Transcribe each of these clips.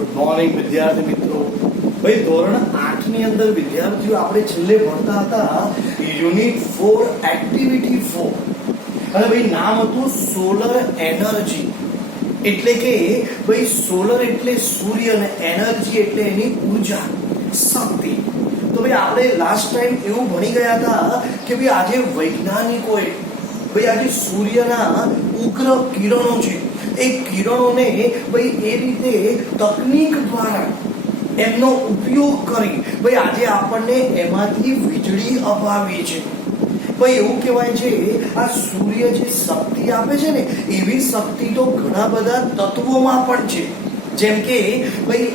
Good morning વિદ્યાર્થી મિત્રો. ભાઈ ધોરણ 8 ની અંદર વિદ્યાર્થીઓ આપણે છેલ્લે ભણતા હતા યુનિટ 4 એક્ટિવિટી 4 અને ભાઈ નામ હતું સોલર એનર્જી. એટલે કે ભાઈ સોલર એટલે સૂર્ય અને એનર્જી એટલે એની ઉર્જા, શક્તિ. તો ભાઈ આપણે લાસ્ટ ટાઈમ એવું ભણી ગયા હતા કે ભાઈ આજે વૈજ્ઞાનિકોએ ભાઈ આજે સૂર્યના ઉગ્ર કિરણો છે એ કિરણોને ભાઈ એ રીતે તકનીક દ્વારા એમનો ઉપયોગ કરી ભાઈ આજે આપણને એમાંથી વીજળી અપાવી છે. ભાઈ એવું કહેવાય છે આ સૂર્ય જે શક્તિ આપે છે ને એવી શક્તિ તો ઘણા બધા તત્વોમાં પણ છે. જેમ કે ભાઈ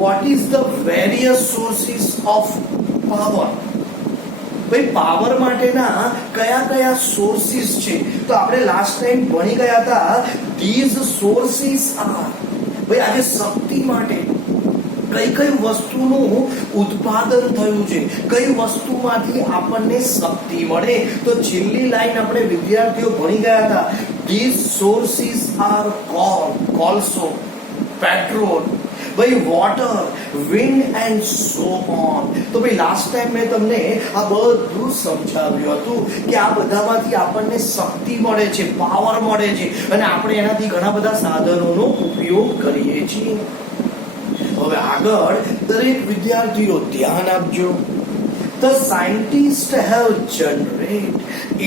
what is the various sources of power. ભાઈ પાવર માટેના કયા કયા સોર્સિસ છે તો આપણે લાસ્ટ ટાઈમ ભણી ગયા હતા. ધીઝ સોર્સિસ આર ભાઈ આજે શક્તિ માટે કઈ કઈ વસ્તુનું ઉત્પાદન થયું છે, કઈ વસ્તુમાંથી આપણને શક્તિ મળે. તો છેલ્લી લાઈન આપણે વિદ્યાર્થીઓ ભણી ગયા હતા. ધીઝ સોર્સિસ આર કોલસો, પેટ્રોલ, ભાઈ water, wind and so on. તો ભાઈ લાસ્ટ ટાઈમ મેં તમને આ બધું સમજાવ્યું હતું કે આ બધામાંથી આપણને શક્તિ મળે છે, પાવર મળે છે અને આપણે એનાથી ઘણા બધા સાધનોનો ઉપયોગ કરીએ છીએ. હવે આગળ દરેક વિદ્યાર્થીઓ ધ્યાન આપજો. The scientists have generate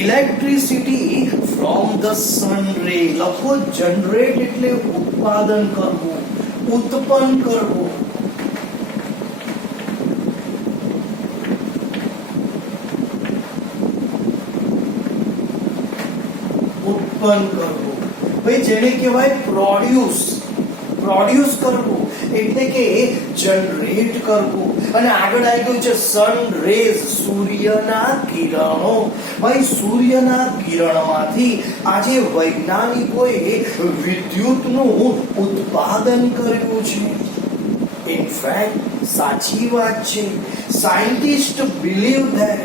electricity from the sun ray. લખો generate એટલે ઉત્પાદન કરવું, ઉત્પન્ન કરવું. ઉત્પન્ન કરવું ભાઈ જેને કહેવાય પ્રોડ્યુસ કરવું એટલે કે જનરેટ કરવું. અને આગળ આવી ગયું છે સન રેઝ, સૂર્યના કિરણો. ભાઈ સૂર્યના કિરણમાંથી આજે વૈજ્ઞાનિકોએ વિદ્યુતનું ઉત્પાદન કર્યું છે. In fact, સાચી વાત છે. Scientists believe that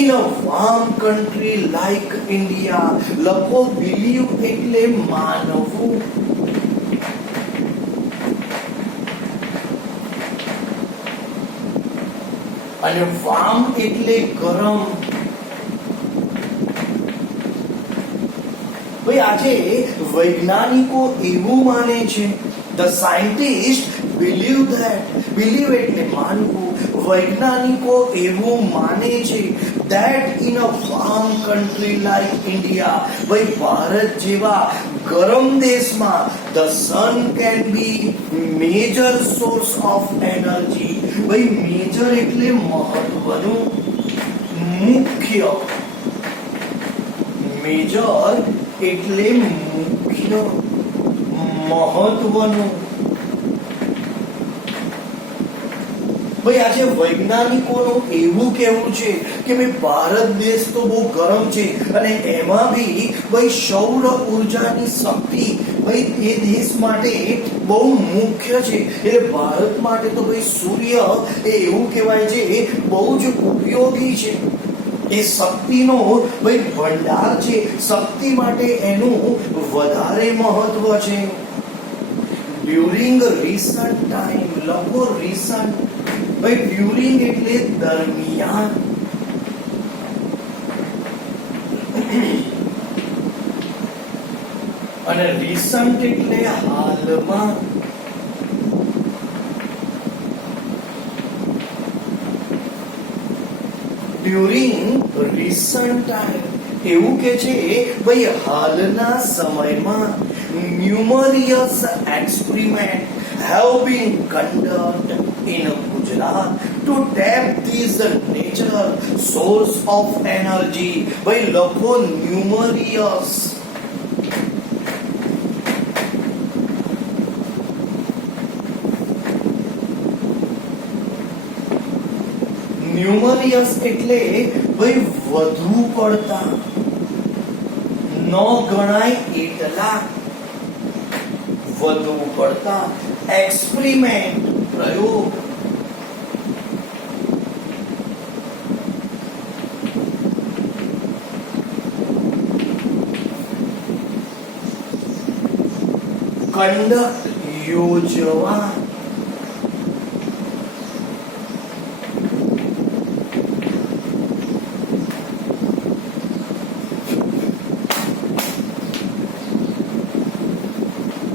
in a warm country like India, લખો believe એટલે માનવું. અને વામ એટલે ગરમ. ભાઈ આજે વૈજ્ઞાનિકો એવું માને છે. The scientists believe that, believe એટલે માનવું. વૈજ્ઞાનિકો એવું માને છે that in a warm country like India, ભાઈ ભારત જેવા ગરમ દેશમાં the sun can be major source of energy. ભાઈ મેજર એટલે મહત્વનું, મુખ્ય. મેજર એટલે મુખ્ય, મહત્વનું. ભાઈ આજે વૈજ્ઞાનિકોનું એવું કહેવું છે કે ભાઈ ભારત દેશ તો બહુ ગરમ છે અને એમાં બી ભાઈ સૌર ઉર્જાની શક્તિ ભાઈ એ દેશ માટે બહુ મુખ્ય છે. એટલે ભારત માટે તો ભાઈ સૂર્ય એ એવું કહેવાય છે બહુ જ ઉપયોગી છે. એ શક્તિનો ભાઈ ભંડાર છે. શક્તિ માટે એનું વધારે મહત્વ છે. ડ્યુરિંગ રિસન્ટ ટાઈમ, લખો રિસન્ટ. ભાઈ ડ્યુરિંગ એટલે દરમિયાન. અને રિસન્ટ એટલે હાલમાં. ડ્યુરિંગ રિસન્ટ ટાઈમ એવું કે છે ભાઈ હાલના સમયમાં numerous experiments have been conducted in Gujarat to tap this natural source of energy. ભાઈ લખો numerous. ન્યુમરિયસ એટલે ભાઈ વધુ પડતા, ન ગણાય એટલા, વધુ પડતા. એક્સપેરિમેન્ટ પ્રયોગ. conduct યોજવા.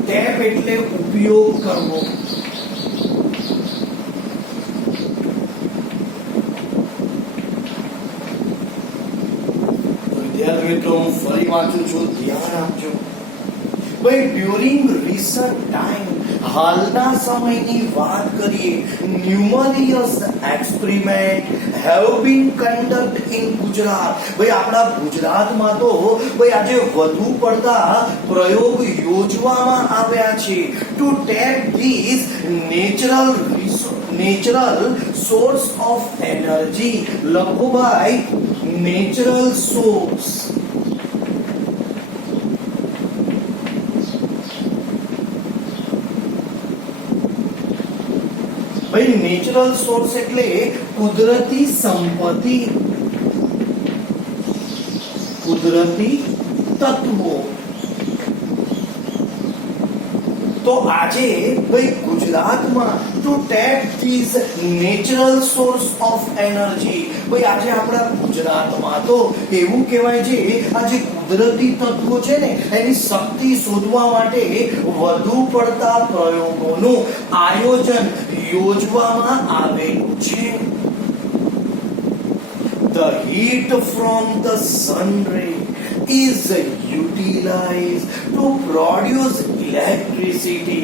ટેપ એટલે ઉપયોગ કરવો. વિદ્યાર્થી મિત્રો હું ફરી વાંચું છું, ધ્યાન આપજો. ભાઈ ડ્યુરિંગ રિસન્ટ ટાઈમ, હાલના સમયની વાત કરીએ, numerous experiment have been conduct in Gujarat. ભાઈ આપણા ગુજરાતમાં તો ભાઈ આજે વધુ પડતા પ્રયોગ યોજવામાં આવ્યા છે to tap this natural source of energy. લખો ભાઈ નેચરલ સોર્સ. ભાઈ નેચરલ સોર્સ એટલે કુદરતી સંપત્તિ, કુદરતી તત્વો. તો આજે ભાઈ ગુજરાતમાં to tap this natural source of energy. ભાઈ આજે આપણા ગુજરાતમાં તો એવું કહેવાય છે આ જે કુદરતી તત્વો છે ને એની શક્તિ શોધવા માટે વધુ પડતા પ્રયોગોનું આયોજન યોજવામાં આવેલું છે. The heat from the sun ray is utilized to produce electricity.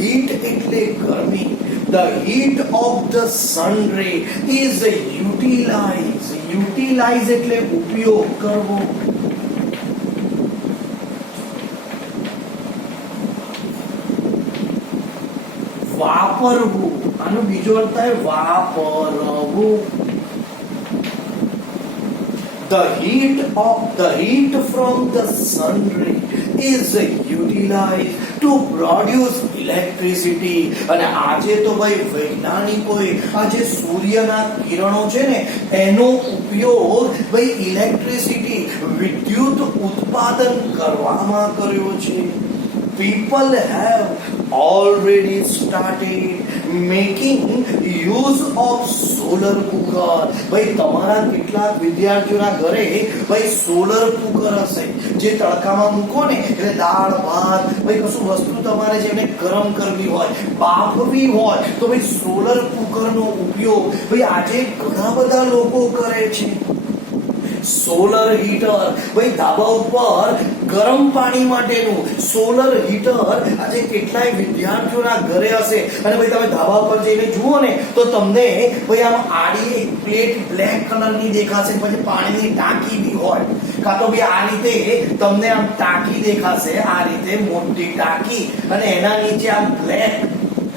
Heat એટલે ગરમી. The heat of the sun ray is utilized. Utilize એટલે ઉપયોગ કરવો. વાપરવું. આનો બીજો અર્થ થાય વાપરવું. The heat from the sun ray is utilized to produce electricity. અને આજે તો ભાઈ વૈજ્ઞાનિકોએ આજે સૂર્યના કિરણો છે ને એનો ઉપયોગ ભાઈ ઇલેક્ટ્રિસિટી વિદ્યુત ઉત્પાદન કરવામાં કર્યો છે. People have already started making use of solar cooker. ભાઈ તમારા કેટલાક વિદ્યાર્થીઓના ઘરે ભાઈ સોલર કુકર હશે જે તડકામાં મૂકો ને એટલે દાળ ભાત ભાઈ કશું વસ્તુ તમારે જેને ગરમ કરવી હોય, બાફવી હોય તો ભાઈ સોલર કુકરનો ઉપયોગ ભાઈ આજે ઘણા બધા લોકો કરે છે. સોલર હીટર ભાઈ ધાબા ઉપર ગરમ પાણી માટેનું સોલર હીટર આજે કેટલાય વિદ્યાર્થીઓના ઘરે હશે. અને ભાઈ તમે ધાબા ઉપર જઈને જુઓ ને તો તમને ભાઈ આમ આડી એક પ્લેટ બ્લેક કલરની દેખાશે, પછી પાણીની ટાંકી બી હોય, કાં તો ભાઈ આ રીતે તમને આમ ટાંકી દેખાશે, આ રીતે મોટી ટાંકી, અને એના નીચે આમ બ્લેક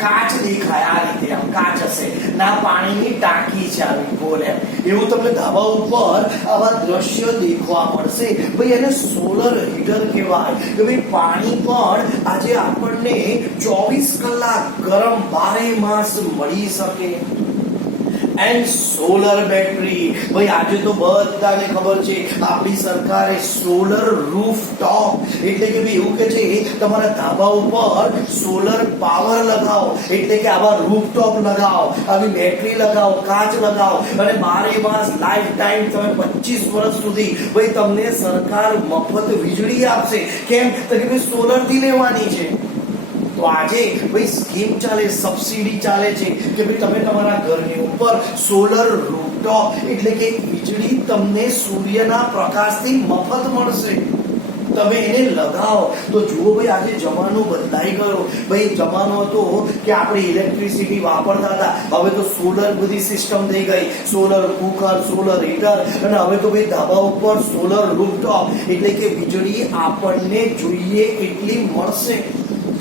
કાચ દેખાય, આ રીતે આમ કાચ હશે ના પાણીની ટાંકી છે આવી ગોળ એમ. એવું તમને ધાબા ઉપર આવા દ્રશ્ય દેખવા મળશે. ભાઈ એને સોલર હીટર કહેવાય કે ભાઈ પાણી પણ આજે આપણને 24 કલાક ગરમ 12 માસ મળી શકે. એન્ડ સોલર બેટરી ભાઈ આજે તો બધાને ખબર છે આપણી સરકારે સોલર રૂફટોપ એટલે કે ભાઈ એવું કે છે તમારા ધાબા ઉપર સોલર પાવર લગાવો, એટલે કે આવા રૂફટોપ લગાવો, આવી બેટરી લગાવો, કાચ લગાવો અને 12 માસ લાઈફ ટાઈમ તમે 25 વર્ષ સુધી ભાઈ તમને સરકાર મફત વીજળી આપશે. કેમ તો કે ભાઈ સોલર થી લેવાની છે. તો આજે ભાઈ સ્કીમ ચાલે, સબસિડી ચાલે છે કે ભાઈ તમે તમારા ઘરની ઉપર સોલર રૂફટોપ એટલે કે વીજળી તમને સૂર્યના પ્રકાશથી મફત મળશે. તમે એને લગાવો તો જુઓ ભાઈ આજે જમાનો બદલાઈ ગયો. ભાઈ જમાનો હતો કે આપણે ઇલેક્ટ્રિસિટી વાપરતા હતા, હવે તો સોલર બધી સિસ્ટમ થઈ ગઈ, સોલર કુકર, સોલર હીટર, અને હવે તો ભાઈ ધાબા ઉપર સોલર રૂફટોપ એટલે કે વીજળી આપણને જોઈએ એટલી મળશે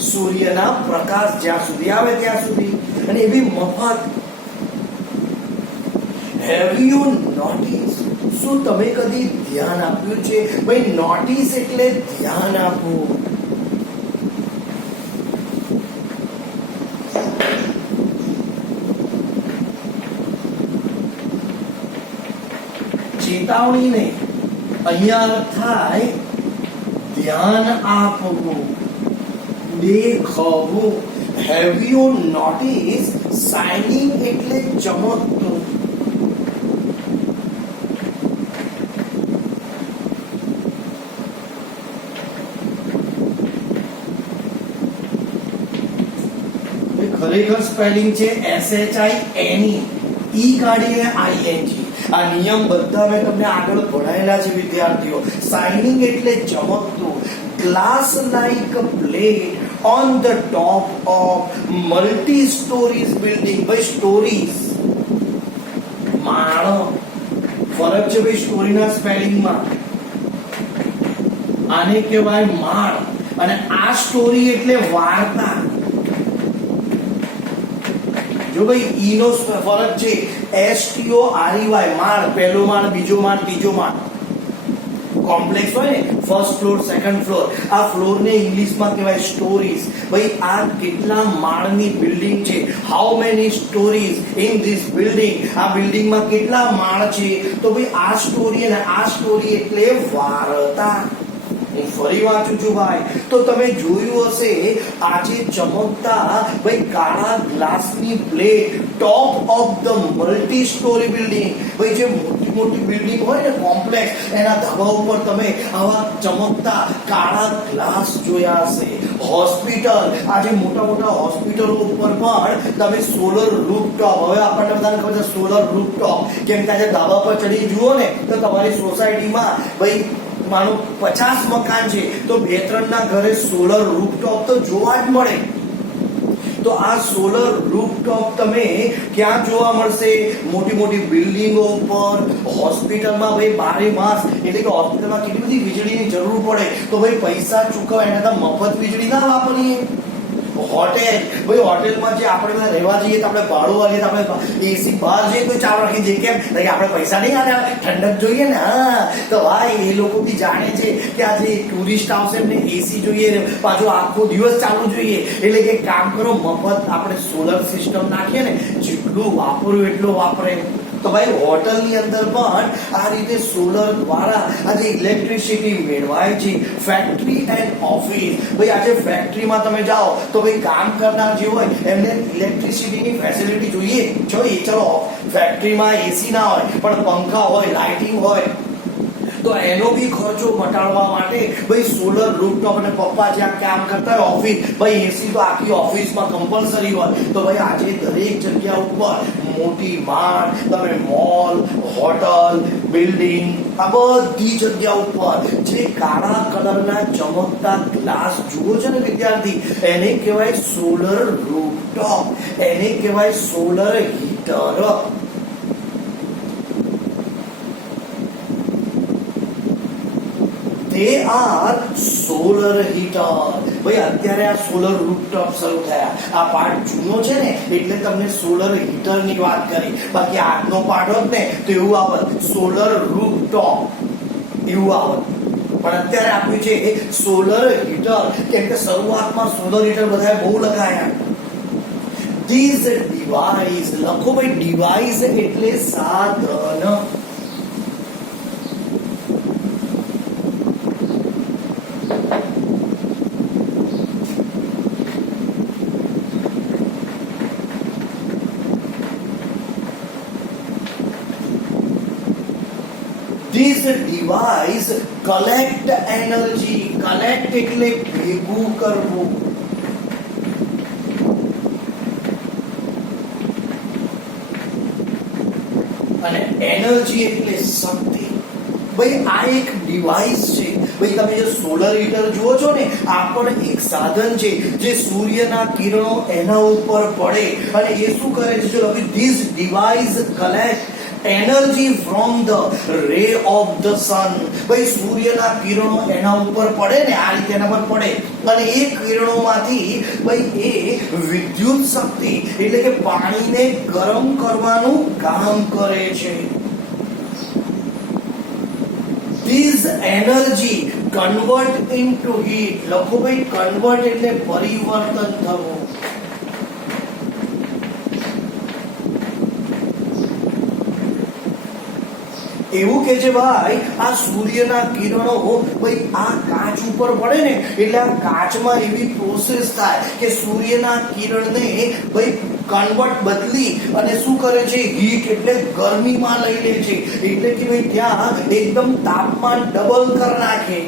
સૂર્યના પ્રકાશ જ્યાં સુધી આવે ત્યાં સુધી, અને એ બી મફત. Have you notice? શું તમે કદી ધ્યાન આપ્યું છે? ભાઈ નોટિસ એટલે ધ્યાન આપવું. ચેતવણી નહીં, અહીંયા થાય ધ્યાન આપવું, દેખાવું. હેવ યુ નોટિસ શાઇનિંગ એટલે ચમકતું. ખરેખર સ્પેલિંગ છે SHINE, ઈ કાઢીને ING. આ નિયમ બધા મેં તમને આગળ ભણાયેલા છે વિદ્યાર્થીઓ. શાઇનિંગ એટલે ચમકતું. Glass like plate on the top of multi stories building. ભાઈ સ્ટોરીઝ માળ, ફરક છે ભાઈ સ્ટોરીના સ્પેલિંગમાં. આને કહેવાય માળ અને આ સ્ટોરી એટલે વાર્તા. જો ભાઈ ઈ નો ફરક છે, STOREY, માળ, પહેલો માળ, બીજો માળ, ત્રીજો માળ. કોમ્પ્લેક્સ હોય ને, ફર્સ્ટ ફ્લોર, સેકન્ડ ફ્લોર, આ ફ્લોર ને ઇંગ્લિશમાં કહેવાય સ્ટોરીઝ. ભાઈ આ કેટલા માળની બિલ્ડિંગ છે, how many stories in this building. આ બિલ્ડિંગમાં કેટલા માળ છે, તો ભાઈ આ સ્ટોરી અને આ સ્ટોરી એટલે વાર્તા. હું ફરી વાંચું છું ભાઈ, તો તમે જોયું હશે આજે ચમકતા ભાઈ કાળા ગ્લાસની plate top of the multi story building. ભાઈ જે મોટી મોટી બિલ્ડિંગ હોય ને કોમ્પ્લેક્સ, એના ધાબા ઉપર તમે આવા ચમકતા કાળા ગ્લાસ જોયા હશે. હોસ્પિટલ, આજે મોટા મોટા હોસ્પિટલો ઉપર પણ તમે સોલર રૂફટોપ, હવે આપણને બધાને ખબર છે સોલર રૂફટોપ, કેમ કે આજે ધાબા પર ચડી જુઓ ને તો તમારી સોસાયટીમાં ભાઈ માનો 50 મકાન છે તો 2-3 ના ઘરે સોલર રૂફટોપ તો જોવા જ મળે. તો આ સોલર રૂફટોપ તમે ક્યાં જોવા મળશે? મોટી મોટી બિલ્ડિંગો ઉપર, હોસ્પિટલમાં. ભાઈ 12 માસ એટલે કે હોસ્પિટલમાં કેટલી બધી વીજળીની જરૂર પડે, તો ભાઈ પૈસા ચૂકવવા એના તો મફત વીજળી ના વાપરીએ. હોટેલ, ભાઈ હોટેલમાં જે આપણે રહેવા જઈએ તો આપણે ભાડું આલીએ તો આપણે એસી બહાર જઈએ તો ચાલુ રાખી જઈએ. કેમ? આપણે પૈસા નહીં આલે, ઠંડક જોઈએ ને. હા, તો ભાઈ એ લોકો બી જાણે છે કે આજે ટુરિસ્ટ આવશે એમને એસી જોઈએ, પાછું આખો દિવસ ચાલુ જોઈએ. એટલે કે કામ કરો, મફત આપણે સોલર સિસ્ટમ નાખીએ ને, જેટલું વાપરવું એટલું વાપરે. તો ભાઈ હોટલની અંદર પણ આ રીતે સોલર દ્વારા આજે ઇલેક્ટ્રિસિટી મેળવાય છે. ફેક્ટરી એન્ડ ઓફિસ, ભાઈ આજે ફેક્ટરીમાં તમે જાઓ તો ભાઈ કામ કરનાર જે હોય એમને ઇલેક્ટ્રિસિટીની ફેસિલિટી જોઈએ. ચલો ફેક્ટરીમાં એસી ના હોય પણ પંખા હોય, લાઇટિંગ હોય, તો એનો બી ખર્ચો ઘટાડવા માટે ભાઈ સોલર રૂફટોપ. અને પપ્પા જ્યાં કામ કરતા હોય ઓફિસ, ભાઈ એસી તો આખી ઓફિસમાં કમ્પલસરી હોય. તો ભાઈ આજે દરેક જગ્યા ઉપર મોટી માળ, તમે મોલ, હોટલ, બિલ્ડિંગ, આ બધી જગ્યા ઉપર જે કાળા કલરના ચમકતા ગ્લાસ જુઓ છો ને વિદ્યાર્થી, એને કહેવાય સોલર રૂફટોપ, એને કહેવાય solar heater. They are solar heater. ભાઈ અત્યારે આ સોલર રૂફટોપ શરૂ થયા. આ પાર્ટ જૂનો છે ને એટલે તમને સોલર હીટર ની વાત કરી. બાકી આજનો પાર્ટ હોત ને તો એવું આવત સોલર રૂફટોપ, એવું આવત. પણ અત્યારે આપ્યું છે સોલર હીટર, કેમ કે શરૂઆતમાં સોલર હીટર બધાએ બહુ લગાયા. These device, લખો ભાઈ, ડિવાઇસ એટલે સાધન. This device collect energy. Collect એટલે ભેગું કરવું. અને એનર્જી એટલે શક્તિ. ભાઈ આ એક ડિવાઇસ છે. ભાઈ તમે જે સોલર હીટર જુઓ છો ને, આ પણ એક સાધન છે જે સૂર્યના કિરણો એના ઉપર પડે અને એ શું કરે છે? જો this device collect energy from the રે ઓફ ધ સન. ભાઈ સૂર્યના કિરણો એના ઉપર પડે ને, આ રીતે એના પર પડે અને એ કિરણોમાંથી ભાઈ એ વિદ્યુત શક્તિ એટલે કે પાણીને ગરમ કરવાનું કામ કરે છે. This energy convert into heat. લખો ભાઈ, કન્વર્ટ એટલે પરિવર્તન થવું. એવું કે છે ભાઈ આ સૂર્યના કિરણો ભાઈ આ કાચ ઉપર પડે ને એટલે આ કાચમાં એવી પ્રોસેસ થાય કે સૂર્યના કિરણને ભાઈ કન્વર્ટ બદલી અને શું કરે છે, હીટ એટલે ગરમીમાં લઈ લે છે, એટલે કે ભાઈ ત્યાં એકદમ તાપમાન ડબલ કરી નાખે.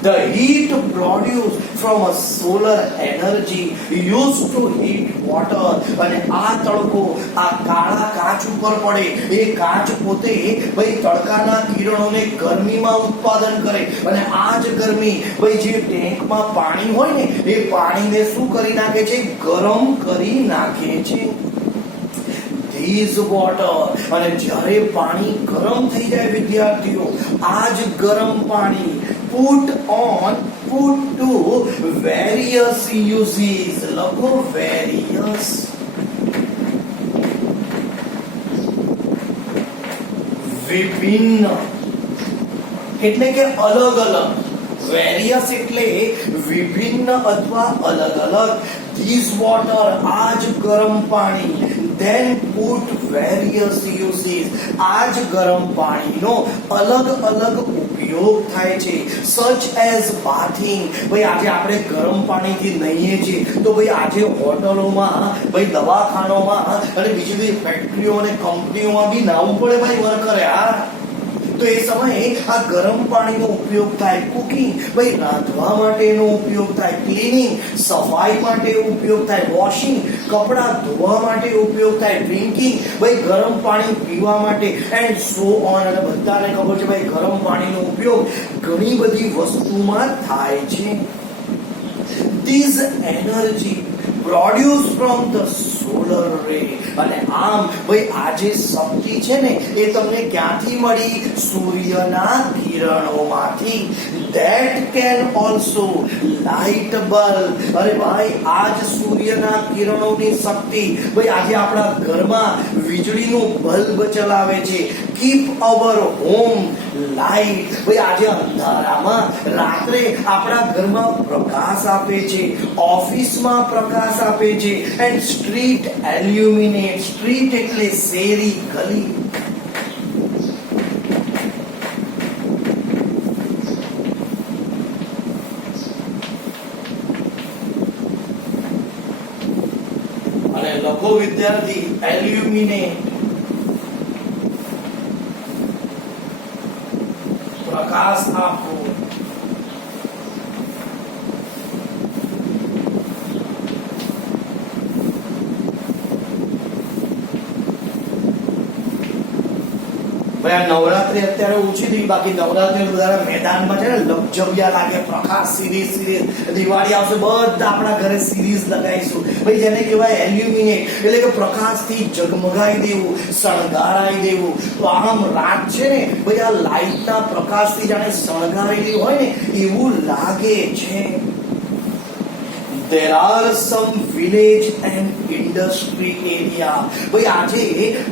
The heat produced from a solar energy used to heat water. અને આ તડકો આ કાળા કાચ ઉપર પડે, એ કાચ પોતે ભાઈ તડકાના કિરણોને ગરમીમાં ઉત્પાદન કરે અને આ જ ગરમી ભાઈ જે ટેન્કમાં પાણી હોય ને એ પાણીને શું કરી નાખે છે, ગરમ કરી નાખે છે. Is water. અને જ્યારે પાણી ગરમ થઈ જાય વિદ્યાર્થીઓ, આ જ ગરમ પાણી put to various uses. લખો various. વિભિન્ન એટલે કે અલગ અલગ. વેરિયસ એટલે વિભિન્ન અથવા અલગ અલગ. This water, આ જ ગરમ પાણી, then put various uses. આ જ ગરમ પાણીનો અલગ અલગ ઉપયોગ થાય છે. such as bathing. ભાઈ આજે આપણે ગરમ પાણીથી નહીએ છીએ તો ભાઈ આજે હોટલોમાં, ભાઈ દવાખાનામાં અને બીજી બધી ફેક્ટરીઓ અને કંપનીઓમાં બી નાવું પડે ભાઈ વર્કરે. તો એ સમયે આ ગરમ પાણીનો ઉપયોગ થાય. કુકિંગ, ભાઈ રાંધવા માટેનો ઉપયોગ થાય. ક્લીનિંગ, સફાઈ માટે ઉપયોગ થાય. વોશિંગ, કપડાં ધોવા માટે ઉપયોગ થાય. ડ્રિંકિંગ, ભાઈ ગરમ પાણી પીવા માટે. And so on. અને બધાને ખબર છે ભાઈ ગરમ પાણીનો ઉપયોગ ઘણી બધી વસ્તુમાં થાય છે. This energy produced from the solar ray. અને આમ ભાઈ આ જે શક્તિ છે ને એ તમને ક્યાંથી મળી? સૂર્યના કિરણોમાંથી. That can also light bulb. અરે ભાઈ આ જ સૂર્યના કિરણોની શક્તિ ભાઈ આજે આપણા ઘરમાં વીજળીનું બલ્બ ચલાવે છે. Keep our home light. ભાઈ આજે અંધારામાં રાત્રે આપણા ઘરમાં પ્રકાશ આપે છે, ઓફિસમાં પ્રકાશ આપે છે. And street illuminate. સ્ટ્રીટ એટલે શેરી, ગલી. અને લખો વિદ્યાર્થી illuminate. પ્રકાશ આપવો. નવરાત્રી અત્યારે ઓછી થઈ, બાકી નવરાત્રી બધા મેદાનમાં છે ને લપજબ્યા લાગે. પ્રકાશ સિરીઝ દિવાળી આવશે બધા આપણા ઘરે સિરીઝ લગાવીશું ભાઈ, જેને કહેવાય એલ્યુમિનેટ. એટલે કે પ્રકાશથી જગમગાઈ દેવું, શણગારાઈ દેવું. તો આમ રાત છે ને ભાઈ આ લાઈટના પ્રકાશથી જાણે શણગારેલી હોય ને એવું લાગે છે. There are some village and industry area. ભાઈ આજે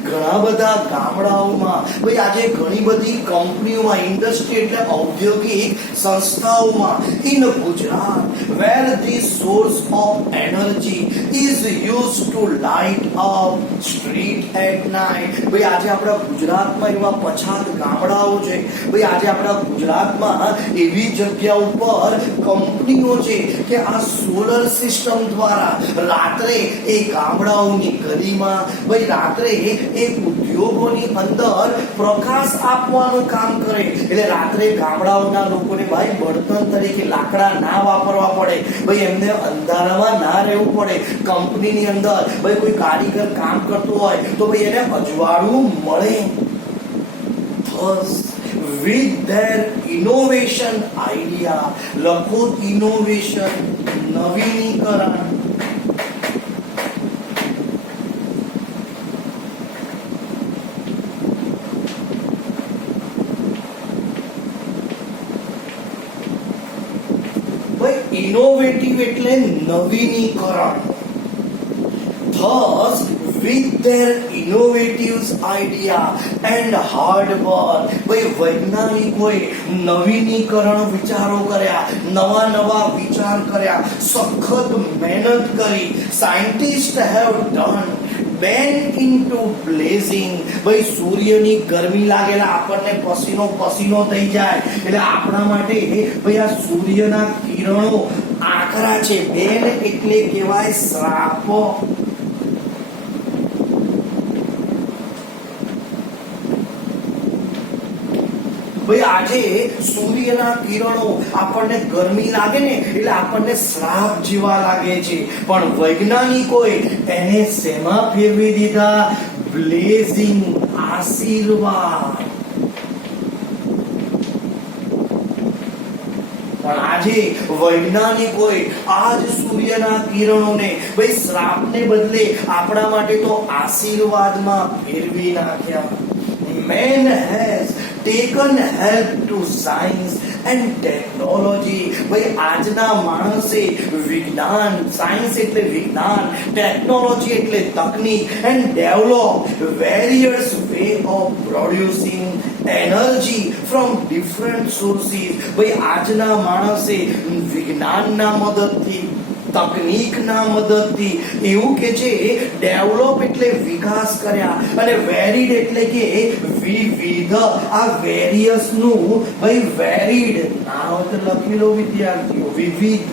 ઘણા બધા ગામડાઓમાં, ભાઈ આજે ઘણી બધી કંપનીઓમાં, ઇન્ડસ્ટ્રી એટલે ઔદ્યોગિક સંસ્થાઓમાં in Gujarat where the source of energy is used to light up street at night. ભાઈ આજે આપણા ગુજરાતમાં એવા પછાત ગામડાઓ છે. ભાઈ આજે આપણા ગુજરાતમાં એવી જગ્યા ઉપર કંપનીઓ છે કે આ સોલર સિસ્ટમ દ્વારા રાત્રે એ ગામડાઓની ગલીમાં, ભાઈ રાત્રે એ ઉદ્યોગોની અંદર પ્રકાશ આપવાનું કામ કરે. એટલે રાત્રે ગામડાઓના લોકોને ભાઈ બળતણ તરીકે લાકડા ના વાપરવા પડે, ભાઈ એમને અંધારામાં ના રહેવું પડે. કંપનીની અંદર ભાઈ કોઈ કારીગર કામ કરતો હોય તો ભાઈ એને અજવાળું મળે. Thus, with their innovation idea, લખો innovation, નવીનીકરણ. ભાઈ ઇનોવેટિવ એટલે નવીનીકરણ. Thus, with their innovative idea and hard work, ભાઈ વૈજ્ઞાનિકોએ નવીનીકરણ વિચારો કર્યા, નવા વિચાર કર્યા, સખત મહેનત કરી. Scientists have done bend into blazing. ભાઈ સૂર્યની ગરમી લાગે એટલે આપણને પસીનો પસીનો થઈ જાય, એટલે આપણા માટે ભાઈ આ સૂર્યના કિરણો આકરા છે. બેન એટલે કહેવાય શ્રાપ. ભાઈ આજે સૂર્યના કિરણો આપણને ગરમી લાગે ને એટલે આપણને શ્રાપ જેવા લાગે છે, પણ વૈજ્ઞાનિકોએ એને શેમાં ફેરવી દીધા? બ્લેઝિંગ, આશીર્વાદ. પણ આજે વૈજ્ઞાનિકોએ આજ સૂર્યના કિરણોને ભાઈ શ્રાપને બદલે આપણા માટે તો આશીર્વાદમાં ફેરવી નાખ્યા. Man has taken help to science and technology. ભાઈ આજના માણસે વિજ્ઞાન, સાયન્સ એટલે વિજ્ઞાન, ટેકનોલોજી એટલે તકનીક, and develop various way of producing energy from different sources. ભાઈ આજના માણસે વિજ્ઞાનના મદદથી, તકનીકના મદદથી એવું કે છે ડેવલપ એટલે વિકાસ કર્યા, અને વેરીડ એટલે કે વિવિધ. આ વેરિયસ નું ભાઈ વેરીડ નામ તો લખી લો વિદ્યાર્થીઓ, વિવિધ.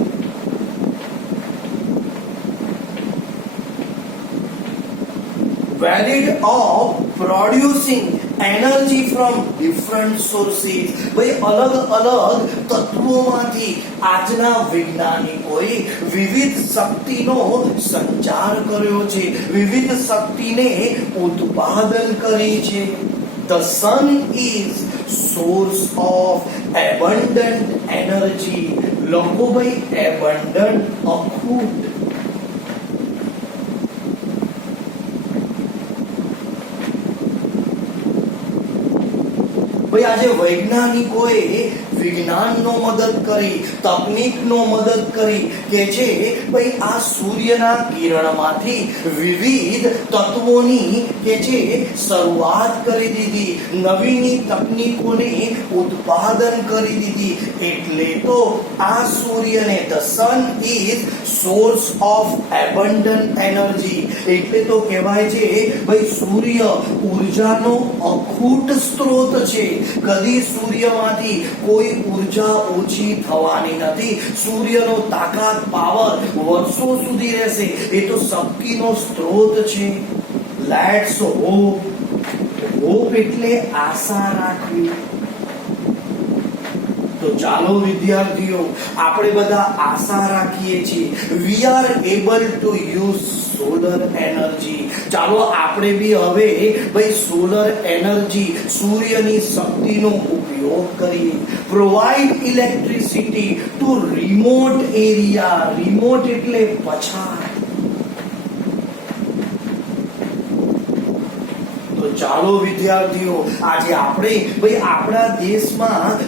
Varied of producing energy from different sources. ભાઈ અલગ અલગ તત્વોમાંથી આજના વૈજ્ઞાનિકોએ વિવિધ શક્તિનો સંચાર કર્યો છે, વિવિધ શક્તિને ઉત્પાદન કરી છે. The sun is source of abundant energy. લખો ભાઈ abundant, અખૂટ. ભાઈ આજે વૈજ્ઞાનિકોએ વિજ્ઞાનનો મદદ કરી, તકનીકનો મદદ કરી કે છે ભાઈ આ સૂર્યના કિરણમાંથી વિવિધ તત્વોની કે છે શરૂઆત કરી દીધી, નવીની તકનીકોને ઉત્પાદન કરી દીધી. એટલે તો આ સૂર્યને the sun is source of abundant energy. એટલે તો કહેવાય છે ભાઈ સૂર્ય ઉર્જાનો અખૂટ સ્ત્રોત છે. કદી સૂર્યમાંથી કોઈ ઉર્જા ઓછી થવાની નથી. સૂર્યનો તાકાત, પાવર વર્ષો સુધી રહેશે. એ તો શક્તિનો સ્ત્રોત છે. Let's hope. હોપ એટલે આશા રાખવી. તો ચાલો વિદ્યાર્થીઓ આપણે બધા આશા રાખીએ છીએ we are able to use solar energy. ચાલો આપણે બી હવે ભાઈ સોલર એનર્જી, સૂર્યની શક્તિનો ઉપયોગ કરીએ. Provide electricity to remote area. Remote એટલે પછાત. તો ચાલો વિદ્યાર્થીઓ આજે આપણે ભાઈ આપણા દેશમાં